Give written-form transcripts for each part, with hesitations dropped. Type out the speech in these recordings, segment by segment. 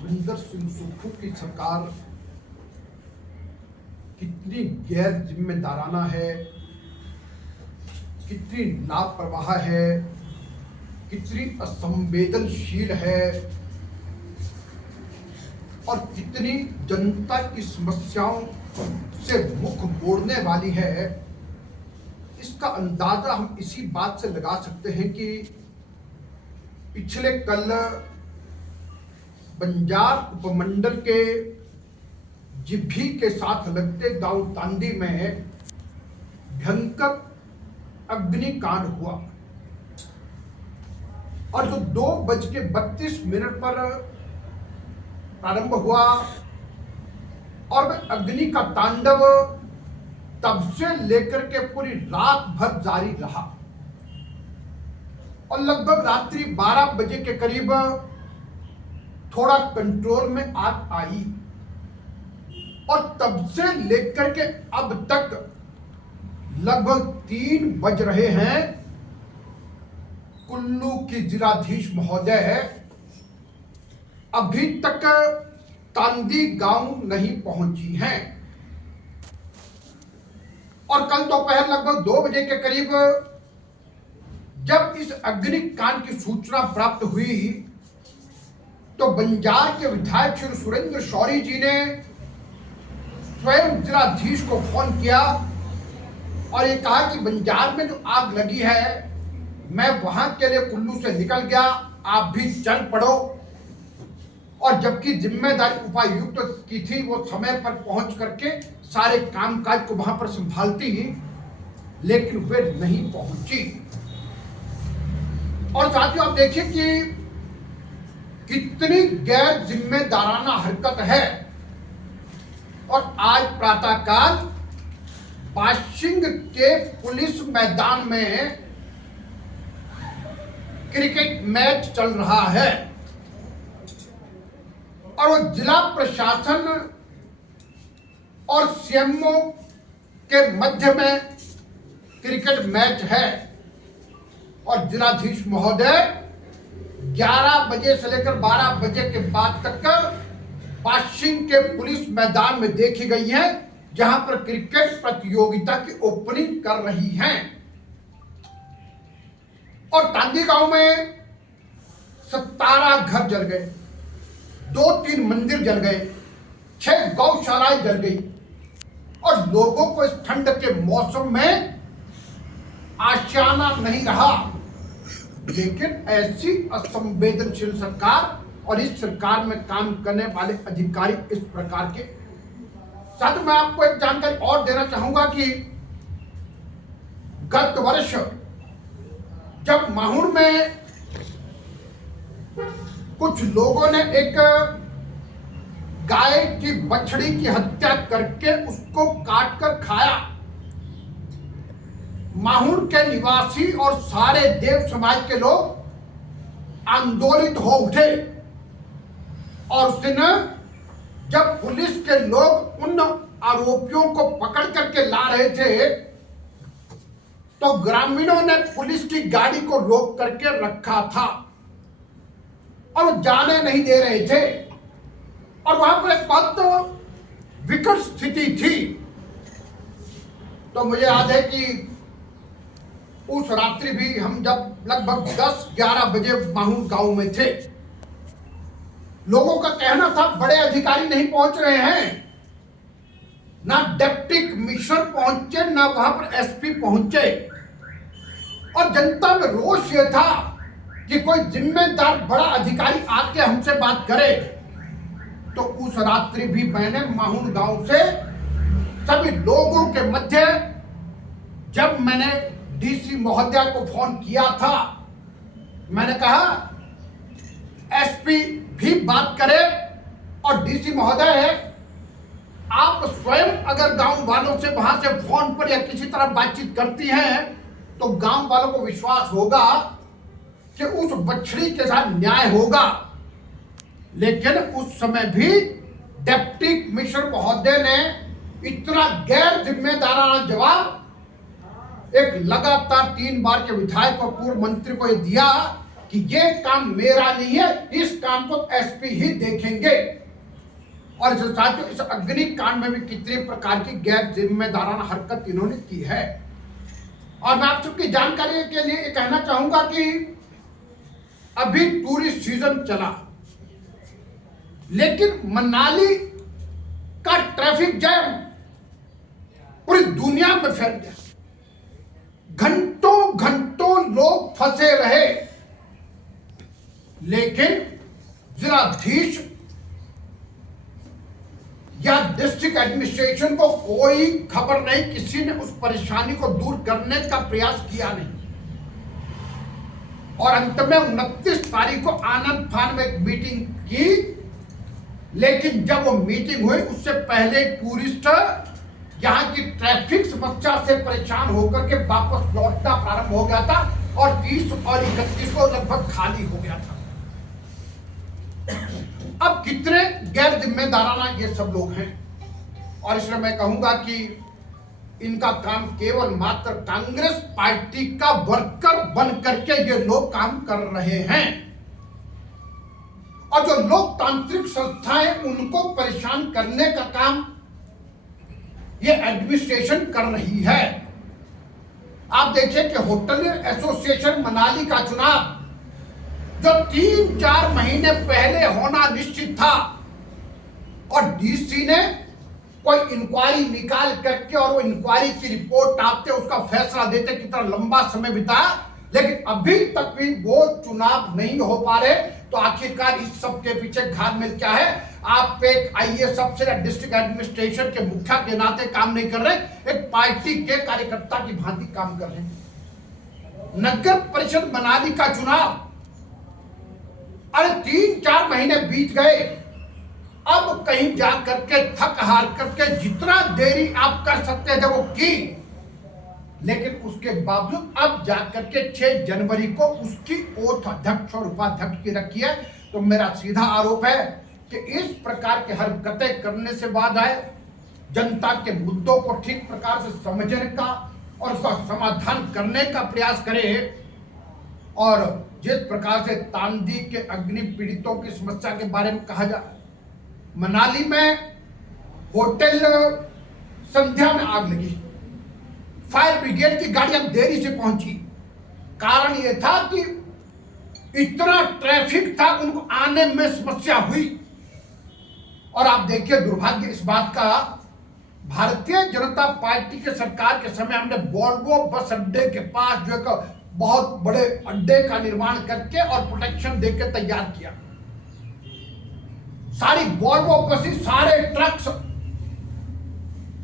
सुखविंदर सिंह सुक्खू की सरकार कितनी गैर जिम्मेदाराना है, कितनी लापरवाह है, कितनी असंवेदनशील है और कितनी जनता की समस्याओं से मुख मोड़ने वाली है, इसका अंदाजा हम इसी बात से लगा सकते हैं कि पिछले कल बंजार उपमंडल के जिभी के साथ लगते गांव तांदी में भयंकर अग्निकांड हुआ और जो 2:32 पर प्रारंभ हुआ और वह अग्नि का तांडव तब से लेकर के पूरी रात भर जारी रहा और लगभग रात्रि 12 बजे के करीब थोड़ा कंट्रोल में आग आई और तब से लेकर के अब तक लगभग 3 बज रहे हैं। कुल्लू की जिलाधीश महोदय अभी तक तांदी गांव नहीं पहुंची हैं और कल दोपहर लगभग 2 बजे के करीब जब इस अग्निकांड की सूचना प्राप्त हुई तो बंजार के विधायक श्री सुरेंद्र शौरी जी ने स्वयं जिलाधीश को फोन किया और ये कहा कि बंजार में जो आग लगी है मैं वहां के लिए कुल्लू से निकल गया, आप भी चल पड़ो। और जबकि जिम्मेदारी उपायुक्त की थी, वो समय पर पहुंच करके सारे कामकाज को वहां पर संभालती, लेकिन वे नहीं पहुंची। और साथियों आप देखिए कि कितनी गैर जिम्मेदाराना हरकत है। और आज प्रातःकाल बाशिंग के पुलिस मैदान में क्रिकेट मैच चल रहा है और वो जिला प्रशासन और सीएमओ के मध्य में क्रिकेट मैच है और जिलाधीश महोदय 11 बजे से लेकर 12 बजे के बाद तक बाशिंग के पुलिस मैदान में देखी गई हैं, जहां पर क्रिकेट प्रतियोगिता की ओपनिंग कर रही हैं। और तांदी गांव में 17 घर जल गए, 2-3 मंदिर जल गए, 6 गौशालाएं जल गई और लोगों को इस ठंड के मौसम में आशियाना नहीं रहा। लेकिन ऐसी असंवेदनशील सरकार और इस सरकार में काम करने वाले अधिकारी इस प्रकार के। साथ मैं आपको एक जानकारी और देना चाहूंगा कि गत वर्ष जब माहौर में कुछ लोगों ने एक गाय की बछड़ी की हत्या करके उसको काट कर खाया, माहौर के निवासी और सारे देव समाज के लोग आंदोलित हो उठे और उस दिन जब पुलिस के लोग उन आरोपियों को पकड़ करके ला रहे थे तो ग्रामीणों ने पुलिस की गाड़ी को रोक करके रखा था और जाने नहीं दे रहे थे और वहां पर एक बहुत विकट स्थिति थी। तो मुझे याद है कि उस रात्रि भी हम जब लगभग 10-11 बजे माहूर गांव में थे, लोगों का कहना था बड़े अधिकारी नहीं पहुंच रहे हैं, ना डिप्टी कमिश्नर पहुंचे, ना वहां पर एसपी पहुंचे और जनता में रोष यह था कि कोई जिम्मेदार बड़ा अधिकारी आके हमसे बात करे। तो उस रात्रि भी मैंने माहूर गांव से सभी लोगों के मध्य जब मैंने डीसी महोदया को फोन किया था, मैंने कहा एसपी भी बात करे और डीसी महोदय है, आप स्वयं अगर गांव वालों से वहां से फोन पर या किसी तरह बातचीत करती हैं तो गांव वालों को विश्वास होगा कि उस बछड़ी के साथ न्याय होगा। लेकिन उस समय भी डिप्टी कमिश्नर महोदय ने इतना गैर जिम्मेदाराना जवाब एक लगातार 3 बार के विधायक और पूर्व मंत्री को यह दिया कि ये काम मेरा नहीं है, इस काम को एसपी ही देखेंगे। और साथियों, इस अग्निकांड में भी कितने प्रकार की गैर जिम्मेदाराना हरकत इन्होंने की है। और मैं आप सबकी जानकारी के लिए ये कहना चाहूंगा कि अभी टूरिस्ट सीजन चला, लेकिन मनाली का ट्रैफिक जैम पूरी दुनिया में फैल गया। घंटों घंटों लोग फंसे रहे, लेकिन जिलाधीश या डिस्ट्रिक्ट एडमिनिस्ट्रेशन को कोई खबर नहीं, किसी ने उस परेशानी को दूर करने का प्रयास किया नहीं। और अंत में 29 तारीख को आनंद फान में एक मीटिंग की, लेकिन जब वो मीटिंग हुई उससे पहले टूरिस्ट यहाँ की ट्रैफिक समस्या से परेशान होकर के वापस लौटना प्रारंभ हो गया था और 30 और 31 को लगभग खाली हो गया था। अब कितने गैर जिम्मेदाराना ये सब लोग हैं। और इसलिए मैं कहूंगा कि इनका काम केवल मात्र कांग्रेस पार्टी का वर्कर बन करके ये लोग काम कर रहे हैं, और जो लोकतांत्रिक संस्थाएं उनको परेशान करने का काम ये एडमिनिस्ट्रेशन कर रही है। आप देखिए कि होटलियर एसोसिएशन मनाली का चुनाव जो 3-4 महीने पहले होना निश्चित था, और डीसी ने कोई इंक्वायरी निकाल करके और वो इंक्वायरी की रिपोर्ट आते उसका फैसला देते कितना लंबा समय बिताया, लेकिन अभी तक भी वो चुनाव नहीं हो पा रहे। तो आखिरकार इस सब के पीछे घातमेल क्या है? आप एक आईएएस अफसर या डिस्ट्रिक्ट एडमिनिस्ट्रेशन के मुखिया के नाते काम नहीं कर रहे, एक पार्टी के कार्यकर्ता की भांति काम कर रहे हैं। नगर परिषद मनाली का चुनाव, अरे 3-4 महीने बीत गए, अब कहीं जा करके थक हार करके जितना देरी आप कर सकते थे वो की, लेकिन उसके बावजूद अब जाकर के 6 जनवरी को उसकी ओथ अध्यक्ष और उपाध्यक्ष की रखी है। तो मेरा सीधा आरोप है कि इस प्रकार की हरकतें करने से बाद आए जनता के मुद्दों को ठीक प्रकार से समझने का और उसका समाधान करने का प्रयास करें। और जिस प्रकार से तांदी के अग्नि पीड़ितों की समस्या के बारे में कहा जाए, मनाली में होटल संध्या में आग लगी, फायर ब्रिगेड की गाड़ियां देरी से पहुंची। कारण यह था कि इतना ट्रैफिक था, उनको आने में समस्या हुई। और आप देखिए दुर्भाग्य इस बात का, भारतीय जनता पार्टी के सरकार के समय हमने वोल्वो बस अड्डे के पास जो एक बहुत बड़े अड्डे का निर्माण करके और प्रोटेक्शन देकर तैयार किया। सारी वोल्वो बसें, सारे ट्रक्स,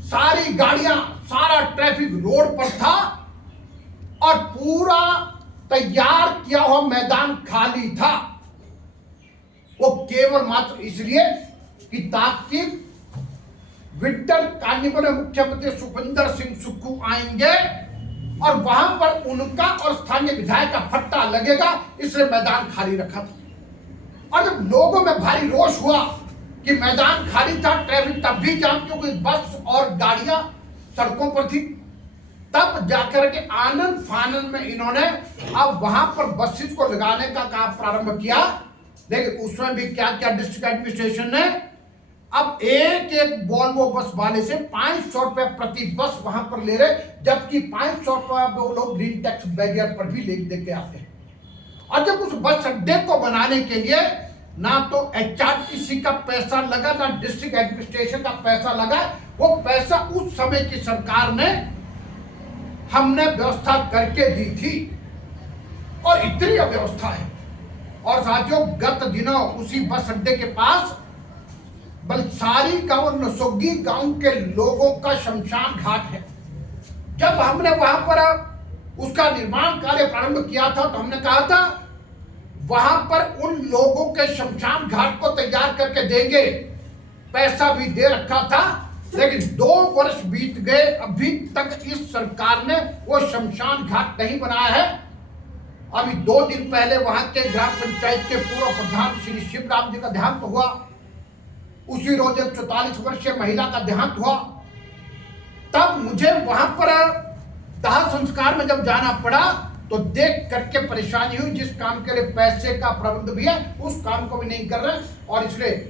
सारी गाड़ियां, सारा ट्रैफिक रोड पर था और पूरा तैयार किया हुआ मैदान खाली था। वो केवल मात्र इसलिए कि ताकि विंटर कार्निवल में मुख्यमंत्री सुखविंदर सिंह सुक्खू आएंगे और वहां पर उनका और स्थानीय विधायक का फट्टा लगेगा, इसलिए मैदान खाली रखा था। और जब लोगों में भारी रोष हुआ कि मैदान खाली था, ट्रैफिक तब भी जाम क्योंकि बस और गाड़ियां सड़कों पर थी, तब जाकर के आनंद फानन में इन्होंने अब वहां पर बसेस को लगाने का काम प्रारंभ किया। लेकिन उसमें भी क्या क्या डिस्ट्रिक्ट एडमिनिस्ट्रेशन ने अब एक वोल्वो बस वाले से 500 रुपए प्रति बस वहां पर ले रहे, जबकि 500 रुपए वो लोग ग्रीन टैक्स बैरियर पर भी ले दे के आते हैं। और जब उस बस अड्डे को बनाने के लिए ना तो एचआरटीसी का पैसा लगा, ना डिस्ट्रिक्ट एडमिनिस्ट्रेशन का पैसा लगा, वो पैसा उस समय की सरकार ने हमने व्यवस्था करके दी थी। और इतनी अव्यवस्था है। और साथियों, गत दिनों उसी बस अड्डे के पास बलसारी गांव और नसोगी गांव के लोगों का शमशान घाट है। जब हमने वहां पर उसका निर्माण कार्य प्रारंभ किया था तो हमने कहा था वहां पर उन लोगों के शमशान घाट को तैयार करके देंगे, पैसा भी दे रखा था। लेकिन 2 वर्ष बीत गए, अभी तक इस सरकार ने वो शमशान घाट नहीं बनाया है। अभी 2 दिन पहले वहां के ग्राम पंचायत के पूर्व प्रधान श्री शिवराम जी का देहांत हुआ। उसी रोज एक 44 वर्षीय महिला का देहांत हुआ। तब मुझे वहां पर दाह संस्कार में जब जाना पड़ा तो देख करके परेशानी हुई। जिस काम के लिए पैसे का प्रबंध भी है उस काम को भी नहीं कर रहे और इसलिए